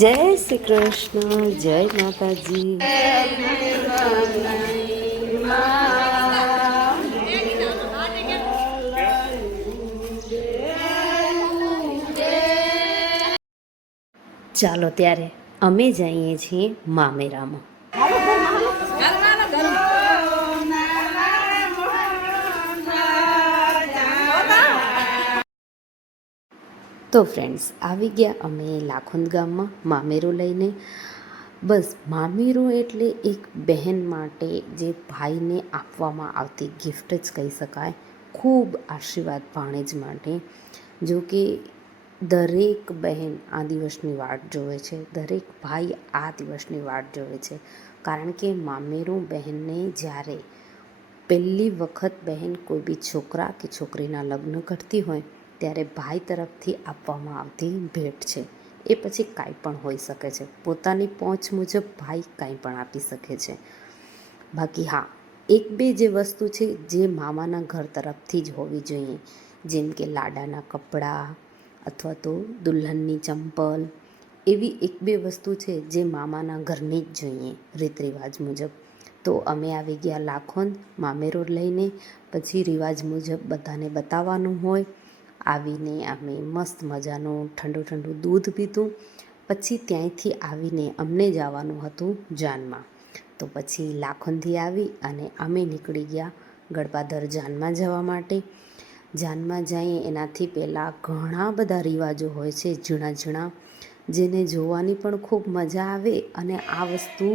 જય શ્રી કૃષ્ણ, જય માતાજી. ચાલો ત્યારે અમે જઈએ છીએ મામેરામાં. તો ફ્રેન્ડ્સ, આવી ગયા અમે લાખોંદ ગામમાં મામેરું લઈને. બસ મામેરું એટલે એક બહેન માટે જે ભાઈને આપવામાં આવતી ગિફ્ટ જ કહી શકાય. ખૂબ આશીર્વાદ ભાણેજ માટે. જો કે દરેક બહેન આ દિવસની વાટ જોવે છે, દરેક ભાઈ આ દિવસની વાટ જોવે છે. કારણ કે મામેરું બહેનને જ્યારે પહેલી વખત બહેન કોઈ બી છોકરા કે છોકરીના લગ્ન કરતી હોય ત્યારે ભાઈ તરફથી આપવામાં આવતી ભેટ છે. એ પછી કાંઈ પણ હોઈ શકે છે. પોતાની પહોંચ મુજબ ભાઈ કાંઈ પણ આપી શકે છે. બાકી હા, એક બે જે વસ્તુ છે જે મામાના ઘર તરફથી જ હોવી જોઈએ, જેમ કે લાડાના કપડાં અથવા તો દુલ્હનની ચંપલ, એવી એક બે વસ્તુ છે જે મામાના ઘરની જ જોઈએ રીત રિવાજ મુજબ. તો અમે આવી ગયા લાખોંદ મામેરું લઈને. પછી રિવાજ મુજબ બધાને બતાવવાનું હોય. આવીને અમે મસ્ત મજાનું ઠંડુ ઠંડુ દૂધ પીધું. પછી ત્યાંથી આવીને અમને જવાનું હતું જાનમાં. તો પછી લાખોંદથી આવી અને અમે નીકળી ગયા ગળપાદર જાનમાં જવા માટે. જાનમાં જઈએ એનાથી પહેલાં ઘણા બધા રિવાજો હોય છે ઝીણા ઝીણા, જેને જોવાની પણ ખૂબ મજા આવે અને આ વસ્તુ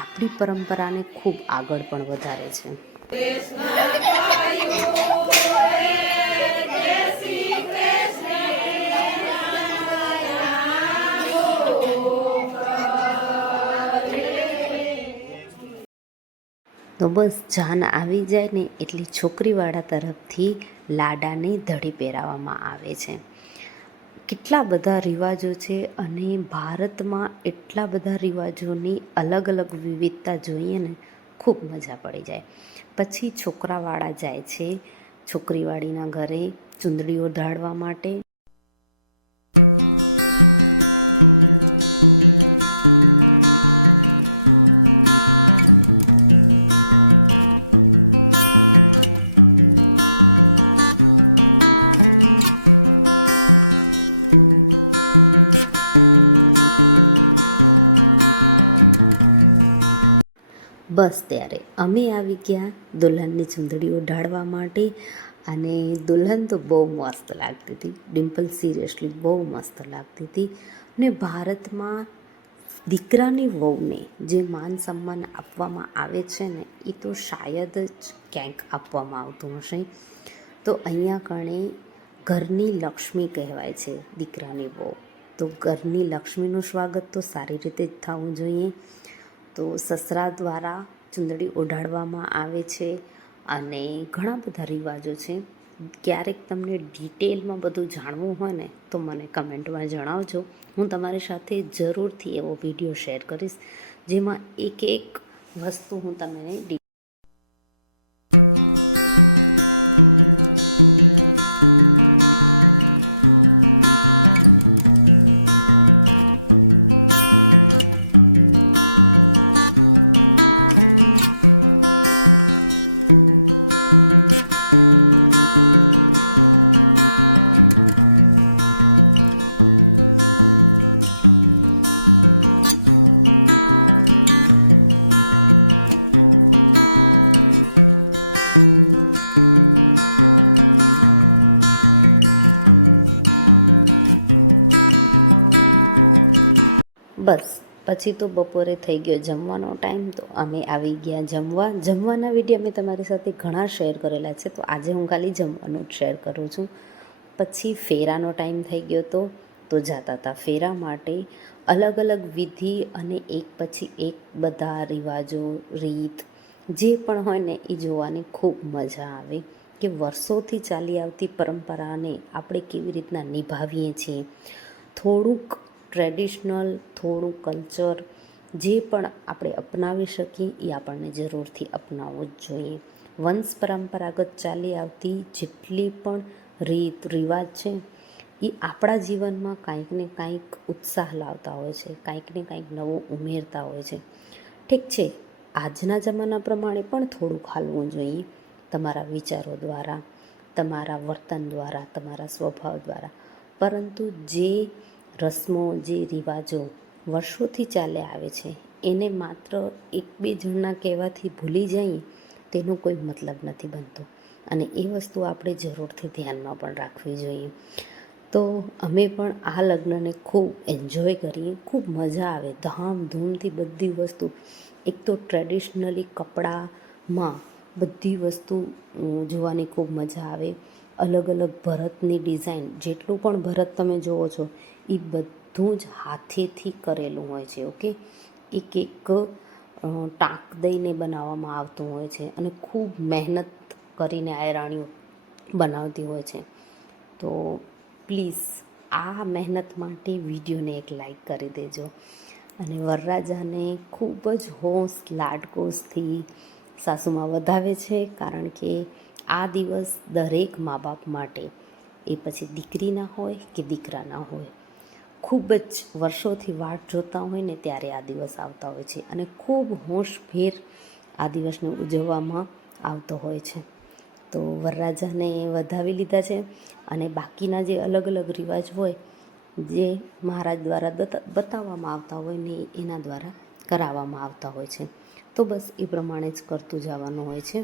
આપણી પરંપરાને ખૂબ આગળ પણ વધારે છે. તો બસ જાન આવી જાય ને એટલે છોકરીવાળા તરફથી લાડાને ધડી પહેરાવવામાં આવે છે. કેટલા બધા રિવાજો છે અને ભારતમાં એટલા બધા રિવાજોની અલગ અલગ વિવિધતા જોઈએ ને ખૂબ મજા પડી જાય. પછી છોકરાવાળા જાય છે છોકરીવાળીના ઘરે ચૂંદડીઓ ઢાળવા માટે. બસ ત્યારે અમે આવી ગયા દુલ્હનની ચૂંદડીઓ ઢાળવા માટે. અને દુલ્હન તો બહુ મસ્ત લાગતી હતી. ડિમ્પલ સિરિયસલી બહુ મસ્ત લાગતી હતી. ને ભારતમાં દીકરાની વહુને જે માન સન્માન આપવામાં આવે છે ને, એ તો શાયદ જ ક્યાંક આપવામાં આવતું હશે. તો અહીંયા કણે ઘરની લક્ષ્મી કહેવાય છે દીકરાની વહુ. તો ઘરની લક્ષ્મીનું સ્વાગત તો સારી રીતે જ થવું જોઈએ. તો સસરા દ્વારા ચૂંદડી ઓઢાડવામાં આવે છે અને ઘણા બધા રિવાજો છે. ક્યારેક તમને ડિટેલમાં બધું જાણવું હોય ને તો મને કમેન્ટમાં જણાવજો. હું તમારી સાથે જરૂરથી એવો વિડીયો શેર કરીશ જેમાં એક એક વસ્તુ હું તમને બસ પછી તો બપોરે થઈ ગયો જમવાનો ટાઈમ. તો અમે આવી ગયા જમવાના વિડીયો મેં તમારી સાથે ઘણા શેર કરેલા છે, તો આજે હું ખાલી જમવાનું જ શેર કરું છું. પછી ફેરાનો ટાઈમ થઈ ગયો તો જતા હતા ફેરા માટે. અલગ અલગ વિધિ અને એક પછી એક બધા રિવાજો રીત જે પણ હોય ને એ જોવાની ખૂબ મજા આવે કે વર્ષોથી ચાલી આવતી પરંપરાને આપણે કેવી રીતના નિભાવીએ છીએ. થોડુંક ટ્રેડિશનલ, થોડું કલ્ચર જે પણ આપણે અપનાવી શકીએ એ આપણને જરૂરથી અપનાવવું જ જોઈએ. વંશ પરંપરાગત ચાલી આવતી જેટલી પણ રીત રિવાજ છે એ આપણા જીવનમાં કાંઈક ને કાંઈક ઉત્સાહ લાવતા હોય છે, કાંઈક ને કાંઈક નવું ઉમેરતા હોય છે. ઠીક છે, આજના જમાના પ્રમાણે પણ થોડુંક હાલવું જોઈએ, તમારા વિચારો દ્વારા, તમારા વર્તન દ્વારા, તમારા સ્વભાવ દ્વારા. પરંતુ જે રસમો, જે રિવાજો વર્ષોથી ચાલ્યા આવે છે, એને માત્ર એક બે જણના કહેવાથી ભૂલી જઈએ તેનો કોઈ મતલબ નથી બનતો. અને એ વસ્તુ આપણે જરૂરથી ધ્યાનમાં પણ રાખવી જોઈએ. તો અમે પણ આ લગ્નને ખૂબ એન્જોય કરીએ, ખૂબ મજા આવે, ધામધૂમથી બધી વસ્તુ. એક તો ટ્રેડિશનલી કપડામાં બધી વસ્તુ જોવાની ખૂબ મજા આવે. અલગ અલગ ભરતની ડિઝાઇન, જેટલું પણ ભરત તમે જુઓ છો એ બધું જ હાથેથી કરેલું હોય છે. ઓકે, એક એક ટાંક દઈને બનાવવામાં આવતું હોય છે અને ખૂબ મહેનત કરીને આયરાણીઓ બનાવતી હોય છે. તો પ્લીઝ આ મહેનત માટે વિડીયોને એક લાઈક કરી દેજો. અને વરરાજાને ખૂબ જ હોશ લાડકોશથી સાસુમાં વધાવે છે, કારણ કે આ દિવસ દરેક મા બાપ માટે, એ પછી દીકરીના હોય કે દીકરાના હોય, ખૂબ જ વર્ષોથી વાટ જોતા હોય ને ત્યારે આ દિવસ આવતા હોય છે અને ખૂબ હોશભેર આ દિવસને ઉજવવામાં આવતો હોય છે. તો વરરાજાને વધાવી લીધા છે અને બાકીના જે અલગ અલગ રિવાજ હોય, જે મહારાજ દ્વારા બતાવવામાં આવતા હોય ને એના દ્વારા કરાવવામાં આવતા હોય છે. તો બસ એ પ્રમાણે જ કરતું જવાનું હોય છે.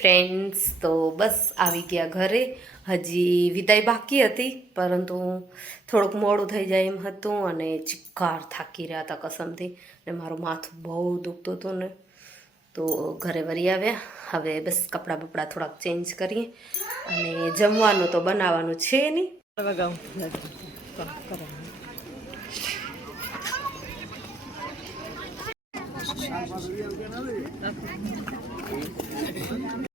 ફ્રેન્ડ્સ, તો બસ આવી ગયા ઘરે. હજી વિદાય બાકી હતી, પરંતુ થોડુંક મોડું થઈ જાય એમ હતું અને ચિક્કાર થાકી રહ્યા હતા કસમથી, ને મારું માથું બહુ દુખતું હતું ને, તો ઘરે વળી આવ્યા. હવે બસ કપડાં બપડા થોડાક ચેન્જ કરીએ અને જમવાનું તો બનાવવાનું છે નહીં.